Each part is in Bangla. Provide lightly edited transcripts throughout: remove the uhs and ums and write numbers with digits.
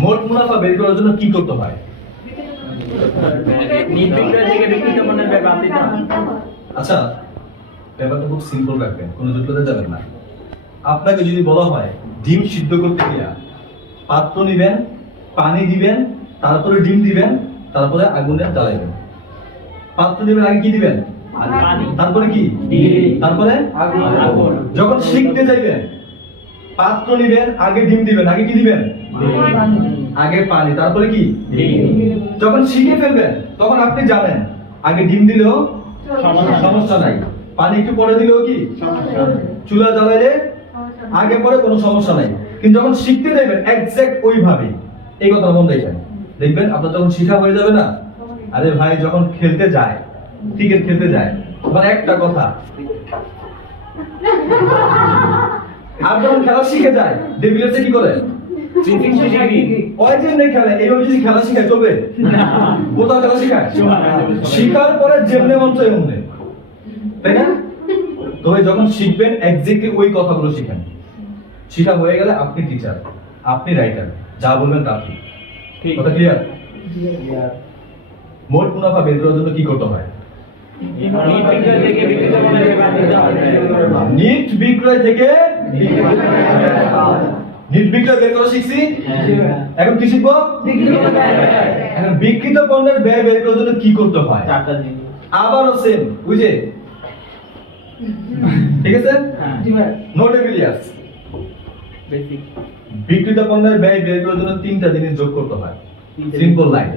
মোট মুনাফা বের করার জন্য কি করতে হয়? আচ্ছা, ব্যাপারটা খুব সিম্পল রাখবেন, কোনো জটিলতা যাবেন না। আপনাকে যদি বলা হয় ডিম সিদ্ধ করতে গিয়া পাত্র নিবেন, পানি দিবেন, তারপরে ডিম দিবেন, তারপরে আগুনে জ্বালাবেন। পাত্র দিবেন, আগে কি দিবেন? পানি, তারপরে কি? তারপরে আগুন। যখন শিখতে যাইবেন, পাত্র নিবেন, আগে ডিম দিবেন, আগে কি দিবেন? আগে পানি, তারপরে কি? যখন শিখে ফেলবেন তখন আপনি জানেন আগে ডিম দিলেও সমস্যা নাই, পানি একটু পরে দিলেও কি চুলা জ্বালাইলে আগে পরে কোনো সমস্যা নাই। কিন্তু যখন শিখতে যাবেন এক্সাক্ট ওইভাবে, এই কথা মনে রাখবেন। দেখবেন আপনার যখন শিখা হয়ে যাবে না, আরে ভাই যখন খেলতে যায়, ক্রিকেট খেলতে যায়, তখন একটা কথা, আর যখন খেলা শিখে যায় ডেভিলার্সে কি করে? খেলে এইভাবে যদি খেলা শিখায় চলবে? কোথাও খেলা শিখায়? শিখার পরে যেমনে মন চাই এমনে, তাই না? তবে যখন শিখবেন এক্স্যাক্টলি ওই কথাগুলো শিখেন। শিখা হয়ে গেলে আপনি টিচার, আপনি রাইটার, যা বলবেন তা ঠিক। কথা ক্লিয়ার? মোট মুনাফা বের করার জন্য কি করতে হয়? নিট বিক্রয় থেকে নিট বিক্রয় বের করা শিখছি, এখন কি শিখবো? এখন বিক্রিত পণ্যের ব্যয় বের করার জন্য কি করতে হয়? আবারও সেম, বুঝে? ঠিক আছে? নোট এবিলিয়াস। বিক্রিত পণ্যের ব্যয় বের করার জন্য তিনটা জিনিস যোগ করতে হয়। Simple line.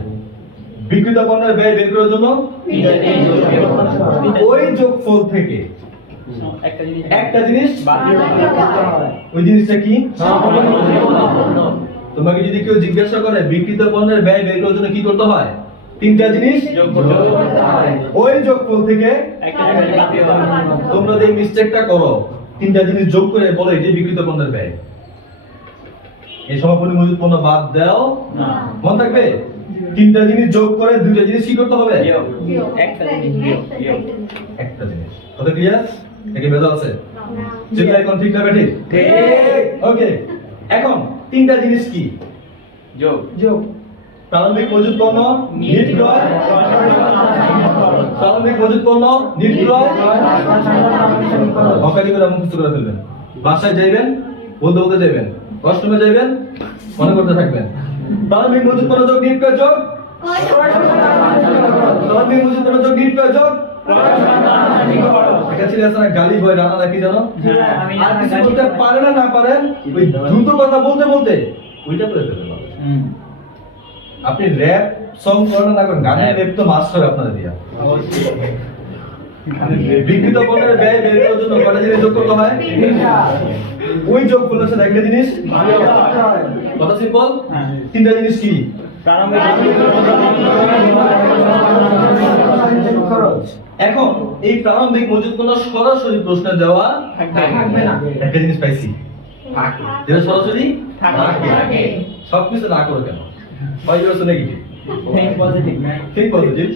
বিক্রিত পণ্যের ব্যয় বের করার জন্য ওই যোগফল থেকে একটা জিনিস ওই জিনিসটা কি? তোমাকে যদি কেউ জিজ্ঞাসা করে বিক্রিত পণ্যের ব্যয় বের করার জন্য কি করতে হয়, তিনটা জিনিস যোগ করতে হয়। ওই যোগফল থেকে তোমরা যে মিস্টেকটা করো, তিনটা জিনিস যোগ করে বলো এটি বিক্রিত পণ্যের ব্যয়। এই সমাপনী মজুদ পণ্য বাদ দাও না, মনে থাকবে? তিনটা জিনিস যোগ করে দুইটা জিনিস কি করতে হবে? একটা জিনিস। কথা ক্লিয়ার? একে বেজা আছে? ঠিক আছে, এখন ঠিক না ঠিক? ঠিক। ওকে, এখন তিনটা জিনিস কি? যোগ। প্রারম্ভিক মজুদ পণ্য নিট ক্রয়, প্রারম্ভিক মজুদ পণ্য নিট ক্রয়, অকালি করে মুখস্থ করে ফেলবেন। বাসায় যাইবেন, বলতে বলতে যাইবেন, ওয়াশরুমে যাইবেন, মনে করতে থাকবেন। প্রারম্ভিক মজুদ পণ্য যোগ নিট ক্রয় যোগ, প্রারম্ভিক মজুদ পণ্য যোগ নিট ক্রয় যোগ। একটা ছেলে আছে না, গালি ভয় রানা নাকি জানো? আর কিছু বলতে পারে না, না পারেন ওই দ্রুত কথা বলতে বলতে ওইটা করে ফেলবেন। আপনি র‍্যাপ সং করেন না করেন, গানের র‍্যাপ তো মাস্টার আপনাদের দিয়া। বিক্রিত পণ্যের ব্যয় বের করার জন্য কয়টা জিনিস যোগ করতে হয়? ওই যোগ করলে সেটা একটা জিনিস কত সিম্পল? তিনটা জিনিস কি? এখন এই প্রারম্ভিক মজুদ পণ্য সরাসরি প্রশ্নে দেওয়া থাকবে না। একটা জিনিস পাইছি, যেটা সরাসরি থাকে। সবকিছু না করে কেন? Why you are so negative? Think positive. Think positive.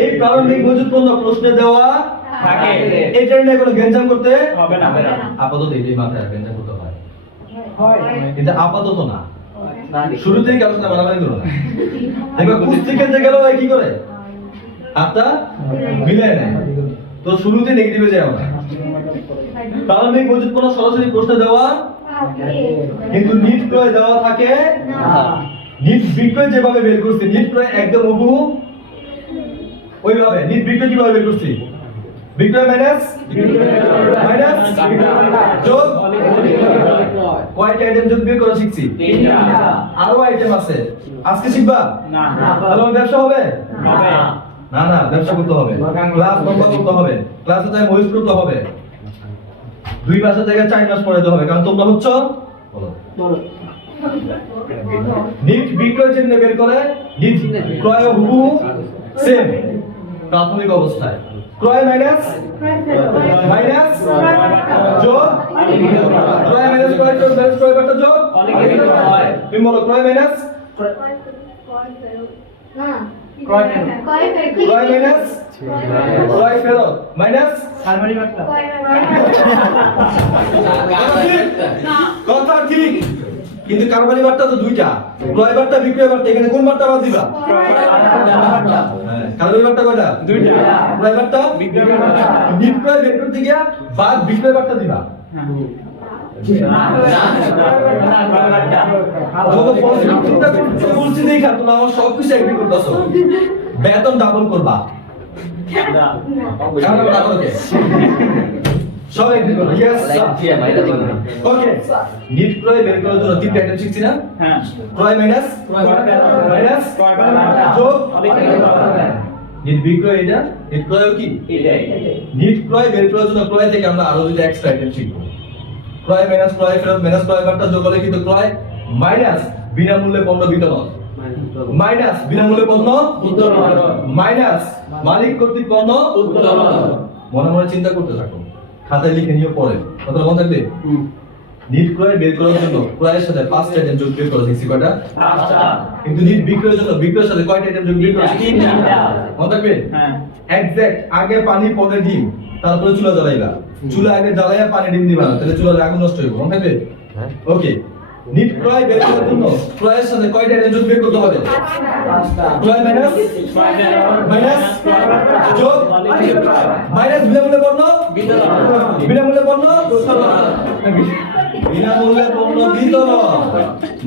এই প্রারম্ভিক মজুদ পণ্য প্রশ্নে দেওয়া থাকে। এটা নিয়ে কোনো গেঞ্জাম করতে হবে না। আপাতত এই মাথায় গেঞ্জাম করতে হয়। কিন্তু আপাতত না। শুরুতেই আলোচনা বাড়াবাড়ি করো না। দেখো কুস্তি খেলতে গেল ভাই কি করে? হাতটা মিলায় নেয়। তো শুরুতে নেগেটিভে যায় না। প্রারম্ভিক মজুদ পণ্য সরাসরি প্রশ্নে দেওয়া কিন্তু নিট ক্রয় দেওয়া থাকে না। নিট বিক্রয় যেভাবে বের করছি, নিট ক্রয় একদম হুবহু ওইভাবে। নিট বিক্রয় কিভাবে বের করছি? বিক্রয় মাইনাস যোগ। কয়টা আইটেম যোগ বের করা শিখছি? তিনটা। আরো আইটেম আছে, আজকে শিখবা না? তাহলে ব্যবসা হবে না? না, ব্যবসা করতে হবে, ক্লাস লম্বা করতে হবে, ক্লাসে টাইম ওয়েস্ট করতে হবে। 2 মাসের জায়গায় 4 মাস পড়াইতে হবে, কারণ তোমরা হচ্ছ বলো নিট বিক্রয় চিহ্ন বের করে নিট ক্রয় হুবহু সেম প্রাথমিক অবস্থায়। ক্রয় মাইনাস যোগ, ক্রয় মাইনাস ক্রয় যোগ মাইনাস ক্রয় বাটা যোগ। তুমি বলো ক্রয় মাইনাস ক্রয় মাইনাস ক্রয় ফেরত মাইনাস কথা ঠিক। কিন্তু কারবারি বারটা তো দুইটা, ক্রয় বারটা বিক্রয় বারটা, এখানে কোন বারটা বাদ দিবা? কারবারি বারটা কয়টা? দুইটা। ক্রয় বারটা বিক্রয় বারটা, নিট ক্রয় বের করতে গিয়া বাদ বিক্রয় বারটা দিবা। বলছি দেখা তোমরা আমার সবকিছু এগ্রি করতেছো, বেতন ডাবল করবা, সব এগ্রি করো? Yes okay. নিট ক্রয় বের করার জন্য তিনটা আইটেম শিখছি না? হ্যাঁ, ক্রয় মাইনাস যোগ নিট বিক্রয়, এটা নিট ক্রয় কি এটাই। নিট ক্রয় বের করার জন্য ক্রয় থেকে আমরা আরো দুইটা এক্সট্রা আইটেম শিখব। ক্রয় মাইনাস ক্রয় ফেরত মাইনাস ক্রয় বারটা যোগ হলে কিন্তু ক্রয় মাইনাস বিনামূল্যে পণ্য বিতরণ, মাইনাস বিনামূল্যে পণ্য উত্তোলন, মাইনাস মালিক কর্তৃক পণ্য উত্তোলন। মনে মনে চিন্তা করতে থাকো, খাতায় লিখে নিয়ে পড়ে, কথা মনে থাকবে। নিট ক্রয় বের করার জন্য ক্রয়ের সাথে 5টা আইটেম যোগ বের করা শিখছি, কয়টা? 5টা। কিন্তু নিট বিক্রয়ের জন্য বিক্রয়ের সাথে কয়টা আইটেম যোগ বের করা শিখছি? 3টা। মনে থাকবে? হ্যাঁ। এক্সাক্ট আগে পানি পরে ডিম, তারপরে চুলা জ্বালাইবা, চুলা আগে জ্বালাইয়া পানি ডিম দিবা, তাহলে চুলার আগুন নষ্ট হইব। মনে থাকবে? ওকে। নিট ক্রয় বের করার জন্য ক্রয়ের সাথে কয়টা আইটেম যোগ বের করতে হবে? 5টা। ক্রয় মাইনাস যোগ মাইনাস বিনামূল্যে পণ্য বিতরণ, বিনামূল্যে পণ্য উত্তোলন, বিনামূল্যে পণ্য বিতরণ,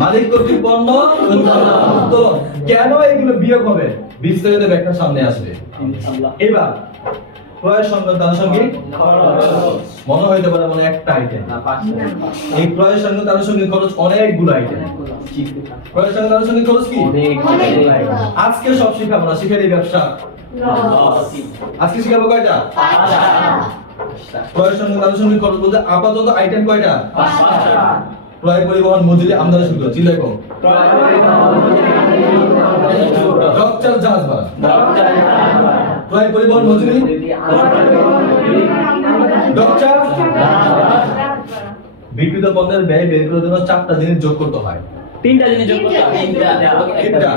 মালিক কর্তৃক পণ্য উত্তোলন। কেন এগুলো বিয়োগ হবে বিস্তারিত ব্যাখ্যা সামনে আসবে ইনশাআল্লাহ। এবার ক্রয়ের সঙ্গে আনুষঙ্গিক খরচ মনে হইতে পারে মানে একটা আইটেম না, 5টা। এই ক্রয়ের সঙ্গে আনুষঙ্গিক খরচ অনেকগুলো আইটেম। ক্রয়ের সঙ্গে আনুষঙ্গিক খরচ কি অনেকগুলো আইটেম। আজকে সব শিখাবো না, শিখে দিই ব্যবসা। আজকে শিখাবো কয়টা? 5টা। ক্রয়ের সঙ্গে আনুষঙ্গিক খরচ বলতে আপাতত আইটেম কয়টা? 5টা। ক্রয় পরিবহন মজুরি আমদানি শুল্ক, চিন্তাই কম। ক্রয় পরিবহন মজুরি ডক্টর জাহাজ ভাড়া, ক্রয় পরিবহন মজুরি ডক্টর। বিক্রিত পণ্যের ব্যয় বের করার জন্য 4টা জিনিস যোগ করতে হয়। 3টা জিনিস যোগ করতে হয়। 3টা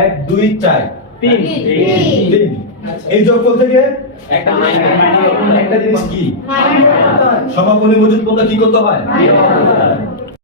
1 2 4 3 এই যোগফল থেকে একটা জিনিস কি সমাপনী মজুদ পণ্য কি করতে হয়?